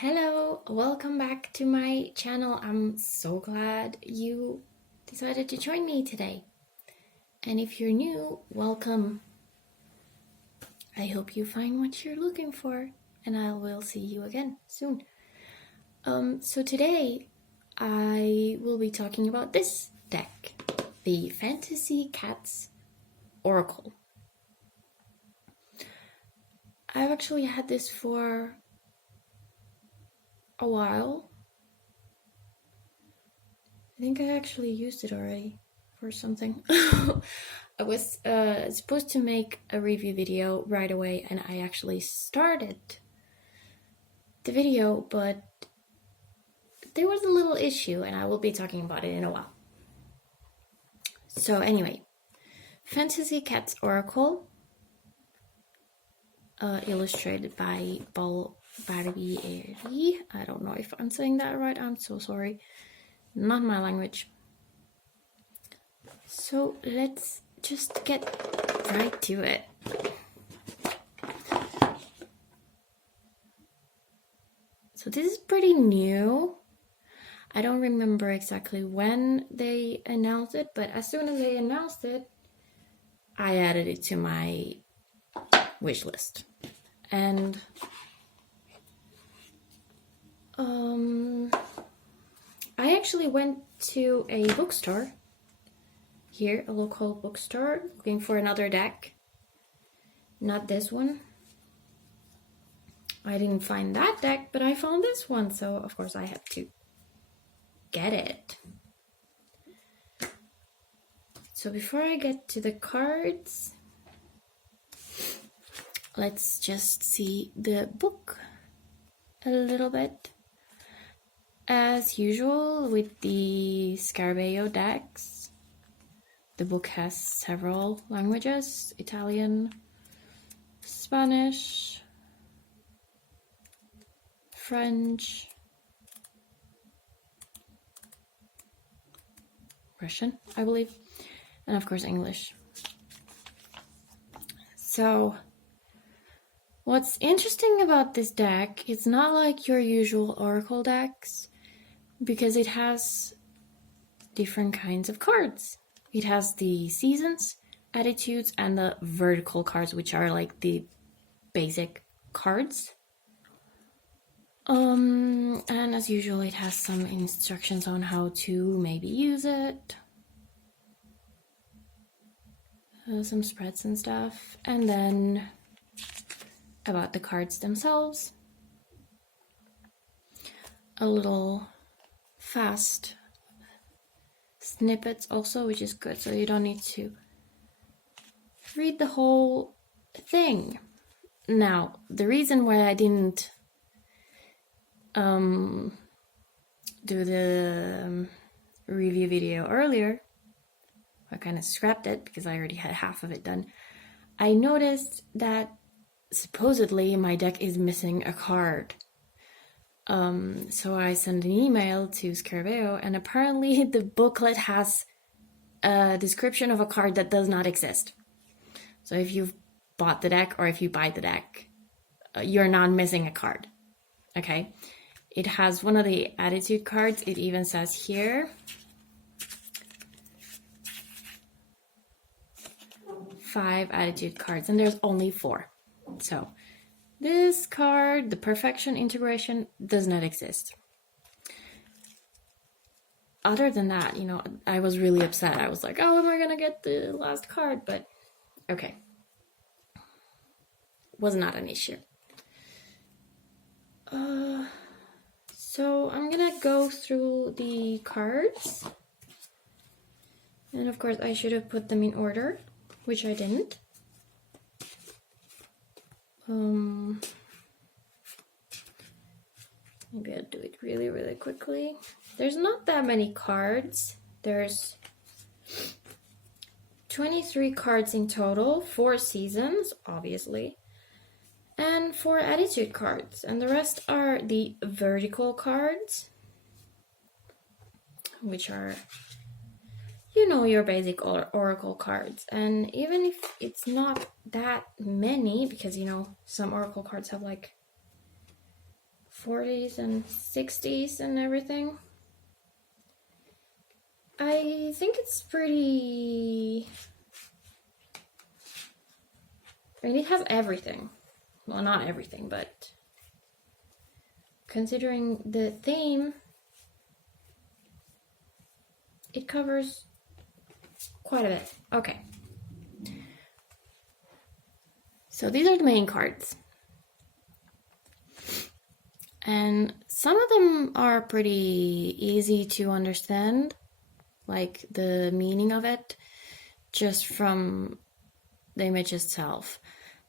Hello, welcome back to my channel. I'm so glad you decided to join me today. And if you're new, welcome. I hope you find what you're looking for, and I will see you again soon. So today I will be talking about this deck, the Fantasy Cats Oracle. I've actually had this for a while. I think I actually used it already for something. I was supposed to make a review video right away, and I actually started the video, but there was a little issue, and I will be talking about it in a while. So anyway, Fantasy Cats Oracle, illustrated by Paolo Barbieri. I don't know if I'm saying that right, I'm so sorry. Not my language. So let's just get right to it. So this is pretty new. I don't remember exactly when they announced it, but as soon as they announced it, I added it to my wish list. And I actually went to a bookstore here, a local bookstore, looking for another deck. Not this one. I didn't find that deck, but I found this one, so of course I had to get it. So before I get to the cards, let's just see the book a little bit. As usual with the Scarabeo decks, the book has several languages: Italian, Spanish, French, Russian, I believe, and of course English. So what's interesting about this deck, it's not like your usual Oracle decks, because it has different kinds of cards. It has the seasons, attitudes, and the vertical cards, which are like the basic cards. And as usual, it has some instructions on how to maybe use it. Some spreads and stuff. And then about the cards themselves. A little fast snippets also, which is good, so you don't need to read the whole thing. Now, the reason why I didn't do the review video earlier, I kind of scrapped it because I already had half of it done. I noticed that supposedly my deck is missing a card. So I sent an email to Scarabeo, and apparently the booklet has a description of a card that does not exist. So if you've bought the deck, or if you buy the deck, you're not missing a card. Okay? It has one of the attitude cards. It even says here, 5 attitude cards, and there's only 4. So this card, the perfection integration, does not exist. Other than that, I was really upset. I was like, oh, am I gonna get the last card? But okay. Was not an issue. So I'm gonna go through the cards. And of course I should have put them in order, which I didn't. Maybe I'll do it really, really quickly. There's not that many cards. There's 23 cards in total, 4 seasons, obviously, and 4 attitude cards. And the rest are the vertical cards, which are, your basic Oracle cards. And even if it's not that many, because, some Oracle cards have like 40s and 60s and everything. I think it's pretty... I mean, it has everything. Well, not everything, but considering the theme, it covers quite a bit. Okay. So these are the main cards. And some of them are pretty easy to understand, like the meaning of it, just from the image itself.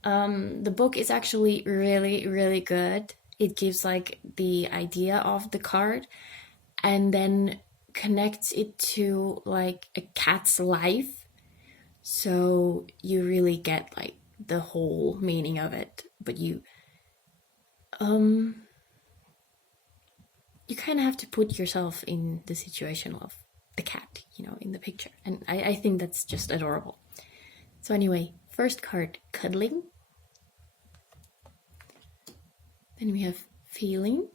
The book is actually really, really good. It gives like the idea of the card and then connects it to like a cat's life. So you really get like the whole meaning of it, but you kind of have to put yourself in the situation of the cat, you know, in the picture. And I think that's just adorable. So anyway, first card, cuddling. Then we have feeling.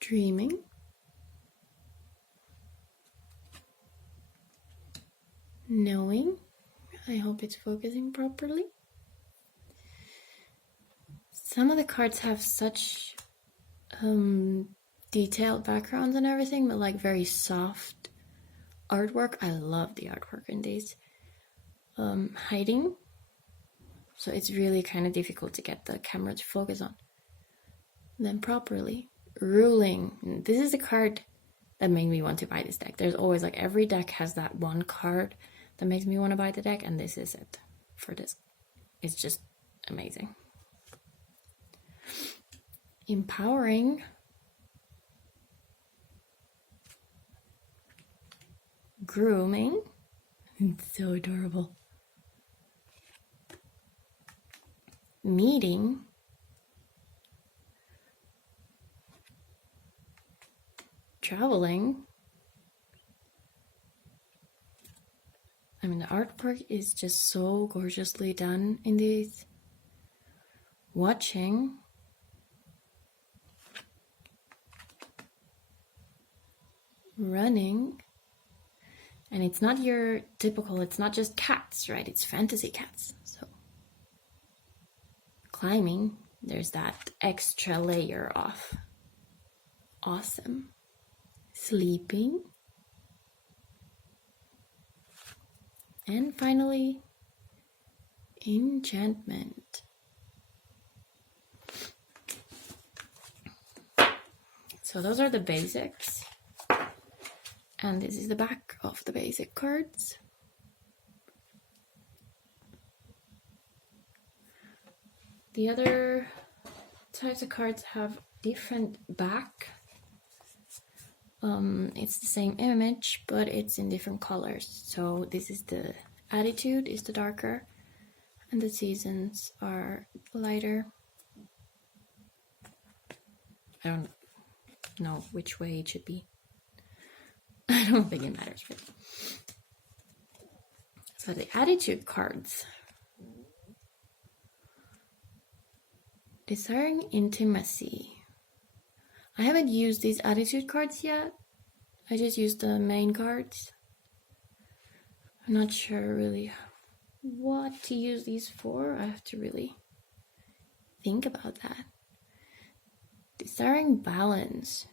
Dreaming. Knowing. I hope it's focusing properly. Some of the cards have such detailed backgrounds and everything, but like very soft artwork. I love the artwork in these. Hiding. So it's really kind of difficult to get the camera to focus on them properly. Ruling. This is the card that made me want to buy this deck. There's always like every deck has that one card that makes me want to buy the deck, and this is it for this. It's just amazing. Empowering. Grooming. It's so adorable. Meeting. Traveling. I mean, the artwork is just so gorgeously done in these. Watching. Running. And it's not your typical, it's not just cats, right? It's fantasy cats. So climbing, there's that extra layer of awesome. Sleeping. And finally, enchantment. So those are the basics. And this is the back of the basic cards. The other types of cards have different back. It's the same image, but it's in different colors. So this is the attitude is the darker, and the seasons are lighter. I don't know which way it should be. I don't think it matters really. So the attitude cards. Desiring intimacy. I haven't used these attitude cards yet. I just used the main cards. I'm not sure really what to use these for. I have to really think about that. Desiring balance.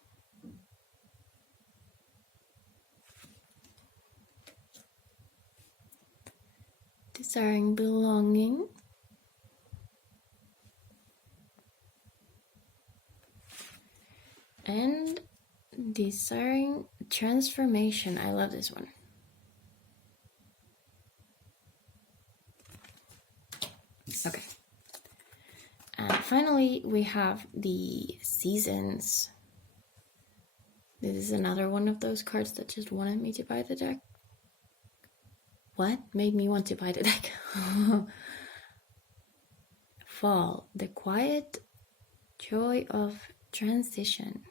Desiring belonging. And desiring transformation. I love this one. Okay. And finally, we have the seasons. This is another one of those cards that just wanted me to buy the deck. What made me want to buy the deck? Fall, the quiet joy of transition.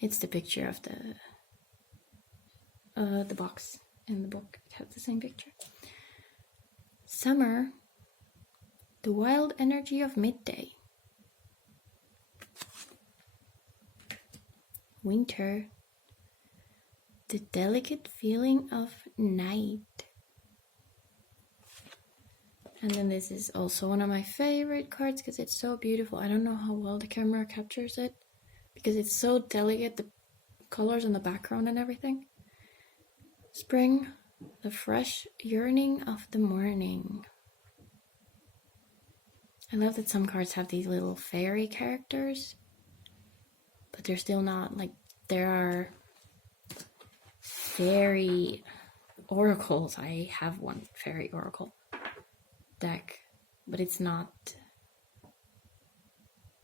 It's the picture of the box in the book. It has the same picture. Summer, the wild energy of midday. Winter, the delicate feeling of night. And then this is also one of my favorite cards because it's so beautiful. I don't know how well the camera captures it because it's so delicate, the colors on the background and everything. Spring, the fresh yearning of the morning. I love that some cards have these little fairy characters, but they're still not, like, there are fairy oracles. I have one fairy oracle deck, but it's not,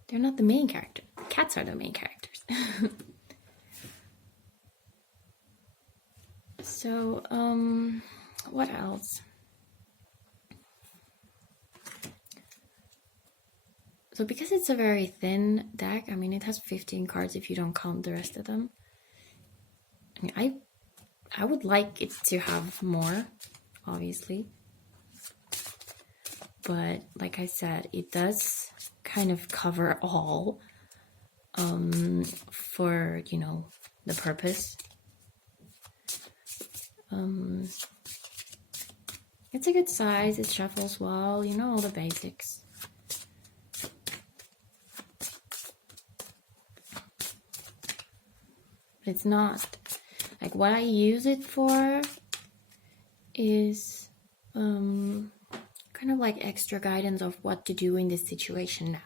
they're not the main character. The cats are the main characters. So, what else? So because it's a very thin deck, I mean, it has 15 cards if you don't count the rest of them. I mean, I would like it to have more, obviously. But like I said, it does kind of cover all for, you know, the purpose. It's a good size, it shuffles well, you know, all the basics. It's not, like, what I use it for is kind of like extra guidance of what to do in this situation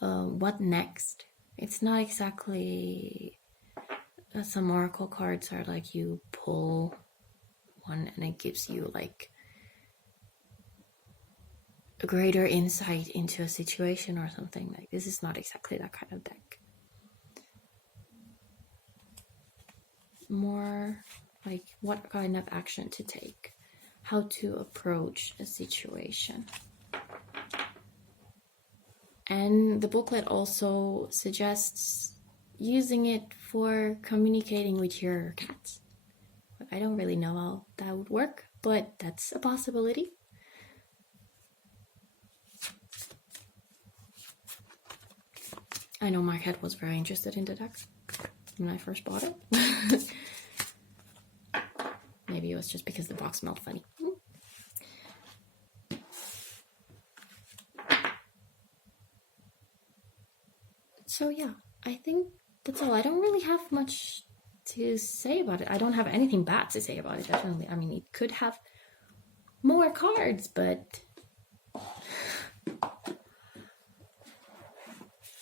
now. What next? It's not exactly, some oracle cards are like you pull one and it gives you like a greater insight into a situation or something. Like, this is not exactly that kind of deck. More like what kind of action to take, how to approach a situation. And the booklet also suggests using it for communicating with your cats. I don't really know how that would work, but that's a possibility. I know my cat was very interested in the deck when I first bought it. Maybe it was just because the box smelled funny. So yeah, I think that's all. I don't really have much to say about it. I don't have anything bad to say about it, definitely. I mean, it could have more cards, but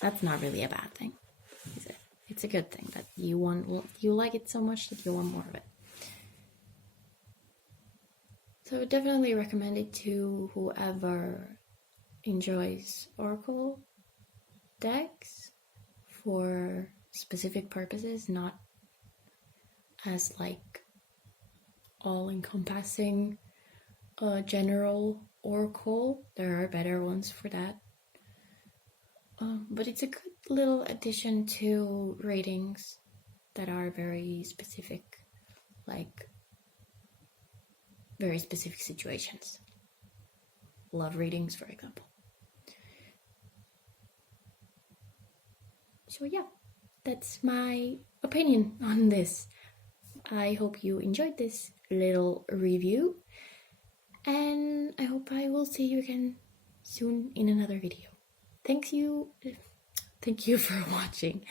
that's not really a bad thing, is it? It's a good thing that you like it so much that you want more of it. So definitely recommend it to whoever enjoys oracle decks for specific purposes, not as like all-encompassing general oracle. There are better ones for that. But it's a good little addition to readings that are very specific, like very specific situations. Love readings, for example. So yeah, that's my opinion on this. I hope you enjoyed this little review, and I hope I will see you again soon in another video. Thank you for watching.